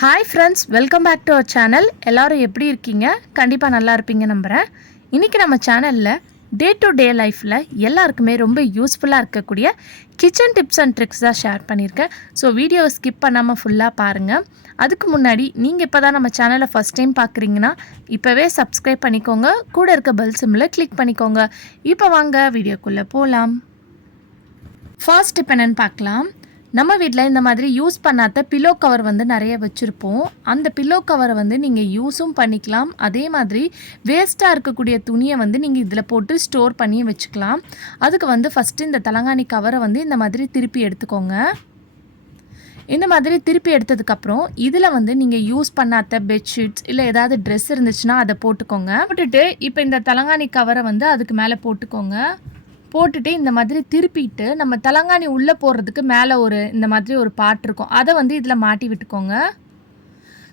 Hi friends, welcome back to our channel. எல்லோரும் எப்படி இருக்கீங்க? கண்டிப்பாக நல்லா இருப்பீங்க நம்புகிறேன். இன்றைக்கி நம்ம சேனலில் டே டு டே லைஃப்பில் எல்லாருக்குமே ரொம்ப யூஸ்ஃபுல்லாக இருக்கக்கூடிய கிச்சன் டிப்ஸ் அண்ட் ட்ரிக்ஸ் தான் ஷேர் பண்ணியிருக்கேன். ஸோ வீடியோவை ஸ்கிப் பண்ணாமல் ஃபுல்லாக பாருங்கள். அதுக்கு முன்னாடி நீங்கள் இப்போ தான் நம்ம சேனலை ஃபஸ்ட் டைம் பார்க்குறீங்கன்னா இப்போவே சப்ஸ்கிரைப் பண்ணிக்கோங்க. கூட இருக்க பெல் சிம்மில் கிளிக் பண்ணிக்கோங்க. இப்போ வாங்க வீடியோக்குள்ளே போகலாம். ஃபர்ஸ்ட் டிப் என்னென்னு பார்க்கலாம். நம்ம வீட்டில் இந்த மாதிரி யூஸ் பண்ணாத பில்லோ கவர் வந்து நிறைய வச்சுருப்போம். அந்த பில்லோ கவரை வந்து நீங்கள் யூஸும் பண்ணிக்கலாம். அதே மாதிரி வேஸ்ட்டாக இருக்கக்கூடிய துணியை வந்து நீங்கள் இதில் போட்டு ஸ்டோர் பண்ணி வச்சுக்கலாம். அதுக்கு வந்து ஃபஸ்ட்டு இந்த தலகாணி கவரை வந்து இந்த மாதிரி திருப்பி எடுத்துக்கோங்க. இந்த மாதிரி திருப்பி எடுத்ததுக்கப்புறம் இதில் வந்து நீங்கள் யூஸ் பண்ணாத பெட்ஷீட்ஸ் இல்லை ஏதாவது ட்ரெஸ் இருந்துச்சுன்னா அதை போட்டுக்கோங்க. போட்டுட்டு இப்போ இந்த தலகாணி கவரை வந்து அதுக்கு மேலே போட்டுக்கோங்க. போட்டுட்டு இந்த மாதிரி திருப்பிட்டு நம்ம தலகாணி உள்ளே போடுறதுக்கு மேலே இந்த மாதிரி ஒரு பாட் இருக்கும், அதை வந்து இதில் மாட்டி விட்டுக்கோங்க.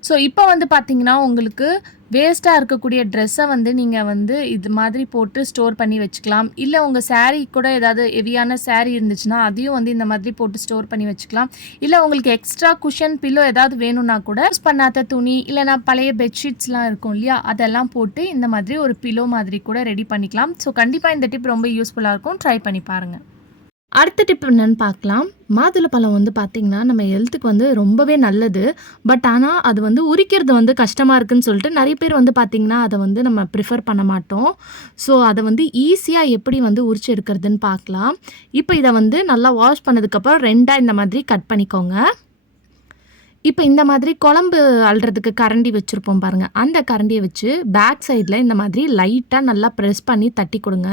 ஸோ இப்போ வந்து பார்த்திங்கன்னா உங்களுக்கு வேஸ்ட்டாக இருக்கக்கூடிய ட்ரெஸ்ஸை வந்து நீங்கள் வந்து இது மாதிரி போட்டு ஸ்டோர் பண்ணி வச்சுக்கலாம். இல்லை உங்கள் சாரீ கூட ஏதாவது ஹெவியான சாரீ இருந்துச்சுன்னா அதையும் வந்து இந்த மாதிரி போட்டு ஸ்டோர் பண்ணி வச்சுக்கலாம். இல்லை உங்களுக்கு எக்ஸ்ட்ரா குஷன் பில்லோ ஏதாவது வேணும்னா கூட யூஸ் பண்ணாத துணி இல்லைனா பழைய பெட்ஷீட்ஸ்லாம் இருக்கும் இல்லையா, அதெல்லாம் போட்டு இந்த மாதிரி ஒரு பில்லோ மாதிரி கூட ரெடி பண்ணிக்கலாம். ஸோ கண்டிப்பாக இந்த டிப் ரொம்ப யூஸ்ஃபுல்லாக இருக்கும். ட்ரை பண்ணி பாருங்கள். அடுத்த டிப் என்னென்னு பார்க்கலாம். மாதுளப்பழம் வந்து பார்த்திங்கன்னா நம்ம ஹெல்த்துக்கு வந்து ரொம்பவே நல்லது. பட் ஆனால் அது வந்து உரிக்கிறது வந்து கஷ்டமாக இருக்குதுன்னு சொல்லிட்டு நிறைய பேர் வந்து பார்த்திங்கன்னா அதை வந்து நம்ம ப்ரிஃபர் பண்ண மாட்டோம். ஸோ அதை வந்து ஈஸியாக எப்படி வந்து உரிச்சு எடுக்கிறதுன்னு பார்க்கலாம். இப்போ இதை வந்து நல்லா வாஷ் பண்ணதுக்கப்புறம் ரெண்டாக இந்த மாதிரி கட் பண்ணிக்கோங்க. இப்போ இந்த மாதிரி குழம்பு அள்ளுறதுக்கு கரண்டி வச்சுருப்போம் பாருங்கள், அந்த கரண்டியை வச்சு பேக் சைடில் இந்த மாதிரி லைட்டாக நல்லா ப்ரெஸ் பண்ணி தட்டி கொடுங்க.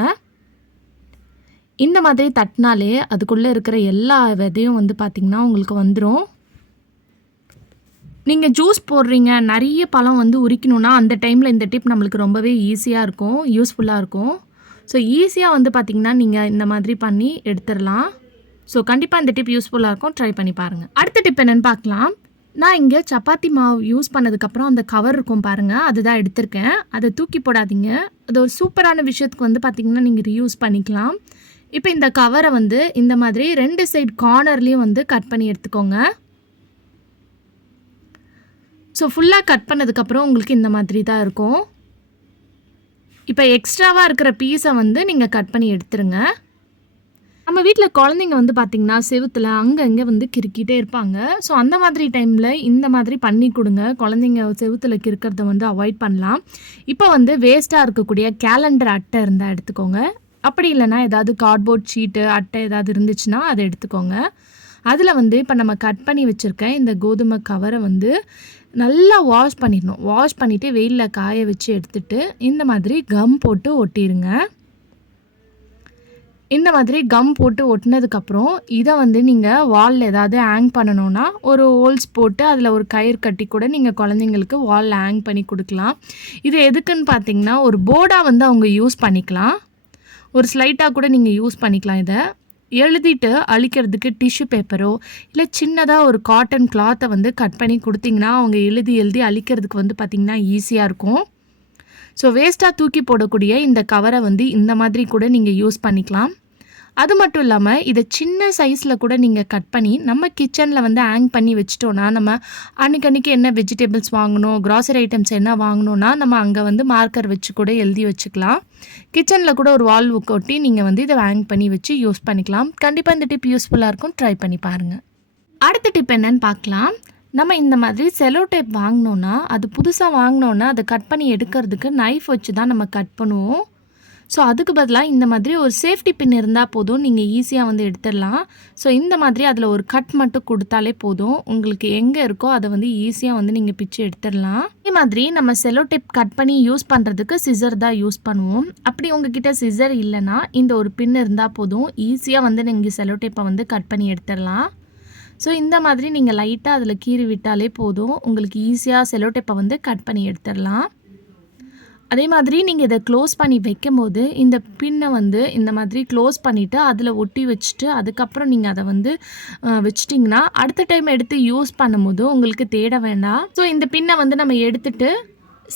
இந்த மாதிரி தட்டினாலே அதுக்குள்ளே இருக்கிற எல்லா விதையும் வந்து பார்த்திங்கன்னா உங்களுக்கு வந்துடும். நீங்கள் ஜூஸ் போடுறீங்க, நிறைய பழம் வந்து உரிக்கணுன்னா அந்த டைமில் இந்த டிப் நம்மளுக்கு ரொம்பவே ஈஸியாக இருக்கும், யூஸ்ஃபுல்லாக இருக்கும். ஸோ ஈஸியாக வந்து பார்த்திங்கன்னா நீங்கள் இந்த மாதிரி பண்ணி எடுத்துடலாம். ஸோ கண்டிப்பாக இந்த டிப் யூஸ்ஃபுல்லாக இருக்கும். ட்ரை பண்ணி பாருங்கள். அடுத்த டிப் என்னென்னு பார்க்கலாம். நான் இங்கே சப்பாத்தி மாவு யூஸ் பண்ணதுக்கப்புறம் அந்த கவர் இருக்கும் பாருங்கள், அதுதான் எடுத்திருக்கேன். அதை தூக்கி போடாதீங்க. அது ஒரு சூப்பரான விஷயத்துக்கு வந்து பார்த்திங்கன்னா நீங்கள் ரீயூஸ் பண்ணிக்கலாம். இப்போ இந்த கவரை வந்து இந்த மாதிரி 2 சைடு கார்னர்லேயும் வந்து கட் பண்ணி எடுத்துக்கோங்க. ஸோ ஃபுல்லாக கட் பண்ணதுக்கப்புறம் உங்களுக்கு இந்த மாதிரி தான் இருக்கும். இப்போ எக்ஸ்ட்ராவாக இருக்கிற பீஸை வந்து நீங்கள் கட் பண்ணி எடுத்துருங்க. நம்ம வீட்டில் குழந்தைங்க வந்து பார்த்திங்கன்னா செவுத்தில் அங்கே வந்து கிறுக்கிட்டே இருப்பாங்க. ஸோ அந்த மாதிரி டைமில் இந்த மாதிரி பண்ணி கொடுங்க. குழந்தைங்க செவுத்தில் கிறுக்கிறத வந்து அவாய்ட் பண்ணலாம். இப்போ வந்து வேஸ்ட்டாக இருக்கக்கூடிய கேலண்டர் அட்டை இருந்தால் எடுத்துக்கோங்க. அப்படி இல்லைனா ஏதாவது கார்ட்போர்ட் ஷீட்டு அட்டை ஏதாவது இருந்துச்சுன்னா அதை எடுத்துக்கோங்க. அதில் வந்து இப்போ நம்ம கட் பண்ணி வச்சுருக்கேன் இந்த கோதுமை கவரை வந்து நல்லா வாஷ் பண்ணிடணும். வாஷ் பண்ணிவிட்டு வெயிலில் காய வச்சு எடுத்துகிட்டு இந்த மாதிரி கம் போட்டு ஒட்டிடுங்க. இந்த மாதிரி கம் போட்டு ஒட்டினதுக்கப்புறம் இதை வந்து நீங்கள் வாலில் ஏதாவது ஹேங் பண்ணணுன்னா ஒரு ஹோல்ஸ் போட்டு அதில் ஒரு கயிறு கட்டி கூட நீங்கள் குழந்தைங்களுக்கு வாலில் ஹேங் பண்ணி கொடுக்கலாம். இது எதுக்குன்னு பார்த்தீங்கன்னா ஒரு போர்டாக வந்து அவங்க யூஸ் பண்ணிக்கலாம். ஒரு ஸ்லைட்டாக கூட நீங்கள் யூஸ் பண்ணிக்கலாம். இதை எழுதிட்டு அழிக்கிறதுக்கு டிஷ்யூ பேப்பரோ இல்லை சின்னதாக ஒரு காட்டன் கிளாத்தை வந்து கட் பண்ணி கொடுத்திங்கன்னா அவங்க எழுதி அழிக்கிறதுக்கு வந்து பார்த்திங்கன்னா ஈஸியாக இருக்கும். ஸோ வேஸ்ட்டாக தூக்கி போடக்கூடிய இந்த கவரை வந்து இந்த மாதிரி கூட நீங்கள் யூஸ் பண்ணிக்கலாம். அது மட்டும் இல்லாமல் இதை சின்ன சைஸில் கூட நீங்கள் கட் பண்ணி நம்ம கிச்சனில் வந்து ஹேங் பண்ணி வச்சிட்டோன்னா நம்ம அன்றைக்கி என்ன வெஜிடபிள்ஸ் வாங்கணும், க்ராசரி ஐட்டம்ஸ் என்ன வாங்கணுன்னா நம்ம அங்கே வந்து மார்க்கர் வச்சு கூட எழுதி வச்சுக்கலாம். கிச்சனில் கூட ஒரு வால் ஒட்டி நீங்கள் வந்து இதை ஹேங் பண்ணி வச்சு யூஸ் பண்ணிக்கலாம். கண்டிப்பாக இந்த டிப் யூஸ்ஃபுல்லாக இருக்கும். ட்ரை பண்ணி பாருங்கள். அடுத்த டிப் என்னன்னு பார்க்கலாம். நம்ம இந்த மாதிரி செலோ டேப் வாங்கினோன்னா அது புதுசாக வாங்கினோன்னா அதை கட் பண்ணி எடுக்கிறதுக்கு நைஃப் வச்சு தான் நம்ம கட் பண்ணுவோம். ஸோ அதுக்கு பதிலாக இந்த மாதிரி ஒரு சேஃப்டி பின் இருந்தால் போதும், நீங்கள் ஈஸியாக வந்து எடுத்துடலாம். ஸோ இந்த மாதிரி அதில் ஒரு கட் மட்டும் கொடுத்தாலே போதும், உங்களுக்கு எங்கே இருக்கோ அதை வந்து ஈஸியாக வந்து நீங்கள் பிச்சு எடுத்துடலாம். இதே மாதிரி நம்ம செலோ டேப் கட் பண்ணி யூஸ் பண்ணுறதுக்கு சிசர் தான் யூஸ் பண்ணுவோம். அப்படி உங்ககிட்ட சிசர் இல்லைன்னா இந்த ஒரு பின் இருந்தால் போதும், ஈஸியாக வந்து நீங்கள் செலோ டேப்பை வந்து கட் பண்ணி எடுத்துடலாம். ஸோ இந்த மாதிரி நீங்கள் லைட்டாக அதில் கீறி விட்டாலே போதும், உங்களுக்கு ஈஸியாக செலோ டேப்பை வந்து கட் பண்ணி எடுத்துடலாம். அதே மாதிரி நீங்கள் இதை க்ளோஸ் பண்ணி வைக்கும்போது இந்த பின்னை வந்து இந்த மாதிரி க்ளோஸ் பண்ணிவிட்டு அதில் ஒட்டி வச்சுட்டு அதுக்கப்புறம் நீங்கள் அதை வந்து வச்சிட்டிங்கன்னா அடுத்த டைம் எடுத்து யூஸ் பண்ணும்போது உங்களுக்கு தேட வேண்டாம். ஸோ இந்த பின்னை வந்து நம்ம எடுத்துகிட்டு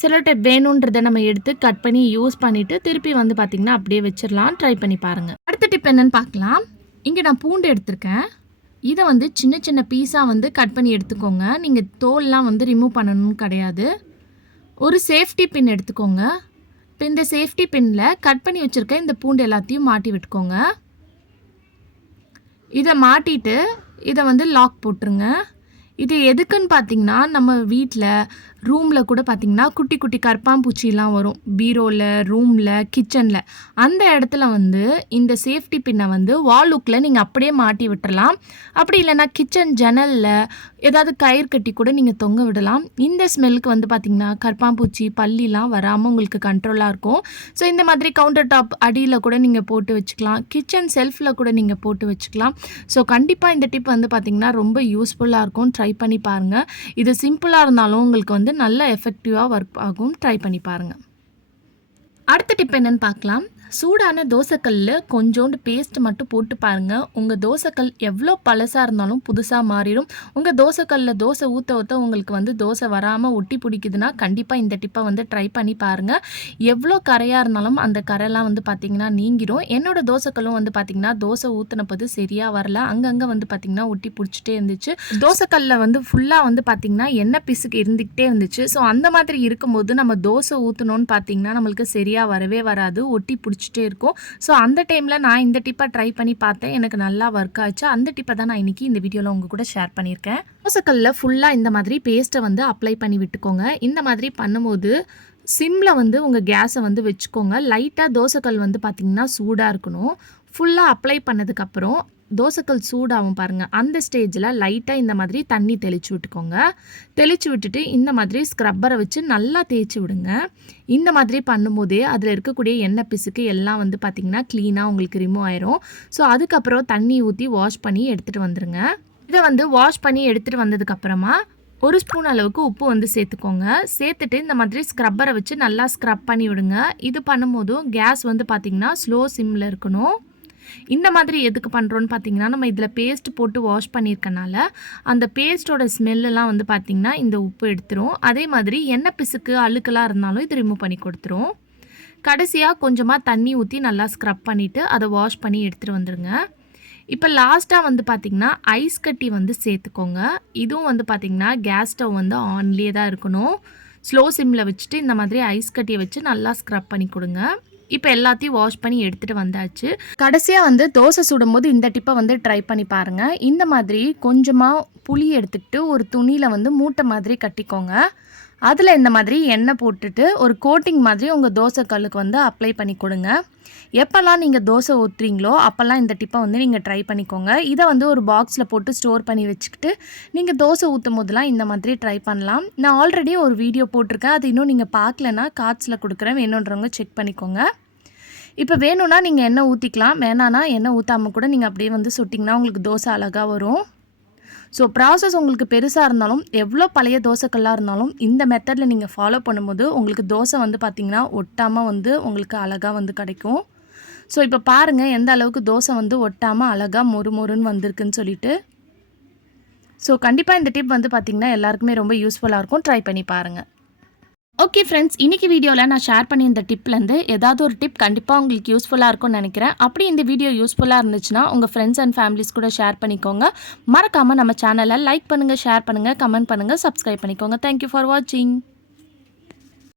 செலோ டேப் வேணுன்றதை நம்ம எடுத்து கட் பண்ணி யூஸ் பண்ணிவிட்டு திருப்பி வந்து பார்த்திங்கன்னா அப்படியே வச்சிடலாம். ட்ரை பண்ணி பாருங்கள். அடுத்த டிப் என்னென்னு பார்க்கலாம். இங்கே நான் பூண்டு எடுத்திருக்கேன். இதை வந்து சின்ன சின்ன பீஸாக வந்து கட் பண்ணி எடுத்துக்கோங்க. நீங்கள் தோல்லாம் வந்து ரிமூவ் பண்ணணும்னு கிடையாது. ஒரு சேஃப்டி பின் எடுத்துக்கோங்க. இப்போ இந்த சேஃப்டி பின்னில் கட் பண்ணி வச்சுருக்க இந்த பூண்டு எல்லாத்தையும் மாட்டி விட்டுக்கோங்க. இதை மாட்டிட்டு இதை வந்து லாக் போட்டுருங்க. இது எதுக்குன்னு பார்த்தீங்கன்னா, நம்ம வீட்டில் ரூமில் கூட பார்த்திங்கன்னா குட்டி குட்டி கரப்பாம்பூச்சிலாம் வரும். பீரோவில், ரூமில், கிச்சனில் அந்த இடத்துல வந்து இந்த சேஃப்டி பின்னை வந்து வால் ஹுக்கில் நீங்கள் அப்படியே மாட்டி விட்டுறலாம். அப்படி இல்லைனா கிச்சன் ஜன்னலில் ஏதாவது கயிறு கட்டி கூட நீங்கள் தொங்க விடலாம். இந்த ஸ்மெல்லுக்கு வந்து பார்த்திங்கன்னா கரப்பாம்பூச்சி, பல்லிலாம் வராமல் உங்களுக்கு கண்ட்ரோலாக இருக்கும். ஸோ இந்த மாதிரி கவுண்டர் டாப் அடியில் கூட நீங்கள் போட்டு வச்சுக்கலாம். கிச்சன் செல்ஃபில் கூட நீங்கள் போட்டு வச்சுக்கலாம். ஸோ கண்டிப்பாக இந்த டிப் வந்து பார்த்திங்கன்னா ரொம்ப யூஸ்ஃபுல்லாக இருக்கும். ட்ரை பண்ணி பாருங்கள். இது சிம்பிளாக இருந்தாலும் உங்களுக்கு வந்து நல்ல எஃபெக்டிவாக ஒர்க் ஆகும். ட்ரை பண்ணி பாருங்கள். அடுத்த டிப் என்னன்னு பார்க்கலாம். சூடான தோசைக்கல்ல கொஞ்சோண்டு பேஸ்ட் மட்டும் போட்டு பாருங்கள். உங்கள் தோசைக்கல் எவ்வளோ பழசாக இருந்தாலும் புதுசாக மாறிடும். உங்கள் தோசைக்கல்லில் தோசை ஊற்ற உங்களுக்கு வந்து தோசை வராமல் ஒட்டி பிடிக்குதுன்னா கண்டிப்பாக இந்த டிப்பை வந்து ட்ரை பண்ணி பாருங்கள். எவ்வளோ கரையாக இருந்தாலும் அந்த கரையெல்லாம் வந்து பார்த்திங்கன்னா நீங்கிடும். என்னோடய தோசைக்கல்லும் வந்து பார்த்திங்கன்னா தோசை ஊற்றினப்போது சரியாக வரல. அங்கங்கே வந்து பார்த்திங்கன்னா ஒட்டி பிடிச்சிட்டே இருந்துச்சு. தோசைக்கல்லில் வந்து ஃபுல்லாக வந்து பார்த்திங்கன்னா எண்ணெய் பிசுக்கு இருந்துக்கிட்டே இருந்துச்சு. ஸோ அந்த மாதிரி இருக்கும்போது நம்ம தோசை ஊற்றணும்னு பார்த்திங்கன்னா நம்மளுக்கு சரியாக வரவே வராது. ஒட்டி பிடிச்சிட்டே இருக்கும். ஸோ அந்த டைமில் நான் இந்த டிப்பை ட்ரை பண்ணி பார்த்தேன். எனக்கு நல்லா ஒர்க் ஆச்சு. அந்த டிப்பை தான் நான் இன்றைக்கி இந்த வீடியோவில் உங்கள் கூட ஷேர் பண்ணியிருக்கேன். தோசைக்கல்லில் ஃபுல்லாக இந்த மாதிரி பேஸ்ட்டை வந்து அப்ளை பண்ணி விட்டுக்கோங்க. இந்த மாதிரி பண்ணும்போது சிம்மில் வந்து உங்கள் கேஸை வந்து வச்சுக்கோங்க. லைட்டாக தோசைக்கல் வந்து பார்த்திங்கன்னா சூடாக இருக்கணும். ஃபுல்லாக அப்ளை பண்ணதுக்கப்புறம் தோசைக்கல் சூடாகும் பாருங்கள். அந்த ஸ்டேஜில் லைட்டாக இந்த மாதிரி தண்ணி தெளித்து விட்டுக்கோங்க. தெளித்து விட்டுட்டு இந்த மாதிரி ஸ்க்ரப்பரை வச்சு நல்லா தேய்ச்சி விடுங்க. இந்த மாதிரி பண்ணும்போதே அதில் இருக்கக்கூடிய எண்ணெய் பிசுக்கு எல்லாம் வந்து பார்த்திங்கன்னா க்ளீனாக உங்களுக்கு ரிமூவ் ஆயிரும். ஸோ அதுக்கப்புறம் தண்ணி ஊற்றி வாஷ் பண்ணி எடுத்துகிட்டு வந்துடுங்க. இதை வந்து வாஷ் பண்ணி எடுத்துகிட்டு வந்ததுக்கப்புறமா 1 ஸ்பூன் அளவுக்கு உப்பு வந்து சேர்த்துக்கோங்க. சேர்த்துட்டு இந்த மாதிரி ஸ்க்ரப்பரை வச்சு நல்லா ஸ்க்ரப் பண்ணி விடுங்க. இது பண்ணும்போதும் கேஸ் வந்து பார்த்திங்கன்னா ஸ்லோ சிம்மில் இருக்கணும். இந்த மாதிரி எதுக்கு பண்ணுறோன்னு பார்த்தீங்கன்னா, நம்ம இதில் பேஸ்ட் போட்டு வாஷ் பண்ணியிருக்கனால அந்த பேஸ்ட்டோட ஸ்மெல்லாம் வந்து பார்த்திங்கன்னா இந்த உப்பு எடுத்துரும். அதே மாதிரி எண்ணெய் பிசுக்கு அழுக்கெல்லாம் இருந்தாலும் இது ரிமூவ் பண்ணி கொடுத்துரும். கடைசியாக கொஞ்சமாக தண்ணி ஊற்றி நல்லா ஸ்க்ரப் பண்ணிவிட்டு அதை வாஷ் பண்ணி எடுத்துகிட்டு வந்துடுங்க. இப்போ லாஸ்ட்டாக வந்து பார்த்திங்கன்னா ஐஸ் கட்டி வந்து சேர்த்துக்கோங்க. இதுவும் வந்து பார்த்திங்கன்னா கேஸ் ஸ்டவ் வந்து ஆன்லேயே தான் இருக்கணும். ஸ்லோ சிம்மில் வச்சுட்டு இந்த மாதிரி ஐஸ் கட்டியை வச்சு நல்லா ஸ்க்ரப் பண்ணி கொடுங்க. இப்போ எல்லாத்தையும் வாஷ் பண்ணி எடுத்துகிட்டு வந்தாச்சு. கடைசியாக வந்து தோசை சுடும்போது இந்த டிப்பை வந்து ட்ரை பண்ணி பாருங்கள். இந்த மாதிரி கொஞ்சமாக புளி எடுத்துக்கிட்டு ஒரு துணியில் வந்து மூட்டை மாதிரி கட்டிக்கோங்க. அதில் இந்த மாதிரி எண்ணெய் போட்டுட்டு ஒரு கோட்டிங் மாதிரி உங்கள் தோசைக்கல்லுக்கு வந்து அப்ளை பண்ணி கொடுங்க. எப்போல்லாம் நீங்கள் தோசை ஊற்றுறீங்களோ அப்போல்லாம் இந்த டிப்பை வந்து நீங்கள் ட்ரை பண்ணிக்கோங்க. இதை வந்து ஒரு பாக்ஸில் போட்டு ஸ்டோர் பண்ணி வச்சுக்கிட்டு நீங்கள் தோசை ஊற்றும் போதெல்லாம் இந்த மாதிரி ட்ரை பண்ணலாம். நான் ஆல்ரெடி ஒரு வீடியோ போட்டிருக்கேன். அது இன்னும் நீங்கள் பார்க்கலன்னா கார்ட்ஸில் கொடுக்குறேன், வேணுன்றவங்க செக் பண்ணிக்கோங்க. இப்போ வேணும்னா நீங்கள் எண்ணெய் ஊற்றிக்கலாம், வேணான்னா எண்ணெய் ஊற்றாமல் கூட நீங்கள் அப்படியே வந்து சுட்டிங்கன்னா உங்களுக்கு தோசை அழகாக வரும். ஸோ ப்ராசஸ் உங்களுக்கு பெருசாக இருந்தாலும் எவ்வளோ பழைய தோசைக்கல்லாக இருந்தாலும் இந்த மெத்தடில் நீங்கள் ஃபாலோ பண்ணும்போது உங்களுக்கு தோசை வந்து பார்த்திங்கன்னா ஒட்டாமல் வந்து உங்களுக்கு அழகாக வந்து கிடைக்கும். ஸோ இப்போ பாருங்கள் எந்த அளவுக்கு தோசை வந்து ஒட்டாமல் அழகாக மொறுன்னு வந்திருக்குன்னு சொல்லிட்டு. ஸோ கண்டிப்பாக இந்த டிப் வந்து பார்த்திங்கன்னா எல்லாருக்குமே ரொம்ப யூஸ்ஃபுல்லாக இருக்கும். ட்ரை பண்ணி பாருங்கள். ஓகே ஃப்ரெண்ட்ஸ், இன்றைக்கி வீடியோவில் நான் ஷேர் பண்ணி இந்த டிப்லேருந்து ஏதாவது ஒரு டிப் கண்டிப்பாக உங்களுக்கு யூஸ்ஃபுல்லாக இருக்கும்னு நினைக்கிறேன். அப்படி இந்த வீடியோ யூஸ்ஃபுல்லாக இருந்துச்சுன்னா உங்கள் ஃப்ரெண்ட்ஸ் அண்ட் ஃபேமிலிஸ் கூட ஷேர் பண்ணிக்கோங்க. மறக்காமல் நம்ம சேனலை லைக் பண்ணுங்கள், ஷேர் பண்ணுங்கள், கமெண்ட் பண்ணுங்கள், சப்ஸ்கிரைப் பண்ணிக்கோங்க. தேங்க்யூ ஃபார் வாட்சிங்.